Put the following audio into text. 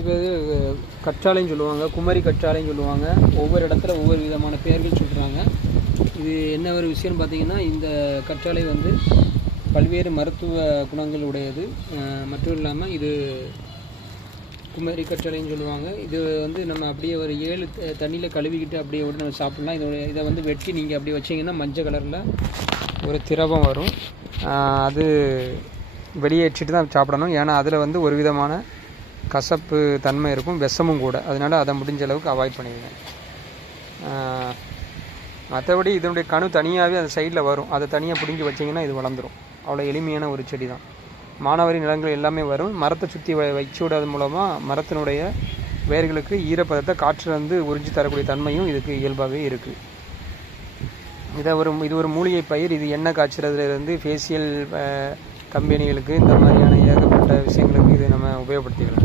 இது கற்றாழைன்னு சொல்லுவாங்க, குமரி கற்றாழைன்னு சொல்லுவாங்க. ஒவ்வொரு இடத்துல ஒவ்வொரு விதமான பெயர்கள் சொல்கிறாங்க. இது என்ன ஒரு விஷயம்னு பார்த்தீங்கன்னா, இந்த கற்றாழை வந்து பல்வேறு மருத்துவ குணங்கள் உடையது. மட்டும் இல்லாமல் இது குமரி கற்றாழைன்னு சொல்லுவாங்க. இது வந்து நம்ம அப்படியே ஒரு 7 தண்ணியில் கழுவிக்கிட்டு அப்படியே விட்டு நம்ம சாப்பிட்லாம். இதை வந்து வெட்டி நீங்கள் அப்படியே வச்சிங்கன்னா மஞ்சள் கலரில் ஒரு திரவம் வரும். அது வெளியேற்றிட்டு தான் சாப்பிடணும். ஏன்னா அதில் வந்து ஒரு விதமான கசப்பு தன்மை இருக்கும், விஷமும் கூட. அதனால் அதை முடிஞ்ச அளவுக்கு அவாய்ட் பண்ணிடுங்க. மற்றபடி இதனுடைய கணு தனியாகவே அந்த சைடில் வரும். அதை தனியாக பிடுங்கி வச்சிங்கன்னா இது வளர்ந்துடும். அவ்வளோ எளிமையான ஒரு செடி தான். மானாவாரி நிலங்கள் எல்லாமே வரும். மரத்தை சுற்றி வச்சு விடாத மூலமாக மரத்தினுடைய வேர்களுக்கு ஈரப்பதத்தை காற்றில் வந்து உறிஞ்சி தரக்கூடிய தன்மையும் இதுக்கு இயல்பாகவே இருக்குது. இது ஒரு மூலிகை பயிர். இது எண்ணெய் காய்ச்சறதுலேருந்து ஃபேஷியல் கம்பெனிகளுக்கு இந்த மாதிரியான ஏகப்பட்ட விஷயங்களுக்கு இது நம்ம உபயோகப்படுத்திக்கலாம்.